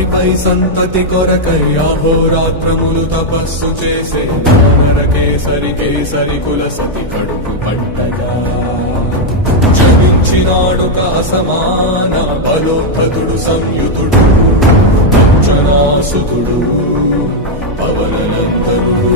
రాత్రిపై సంతతి కొరకై అహోరాత్రములు తపస్సు చేసే వానర కేసరి కేసరి కుల సతి కడుపు పట్టగా జనించినాడొక అసమాన బలోద్ధతుడు సంయుతుడు అంజనాసుతుడు పవననందనుడు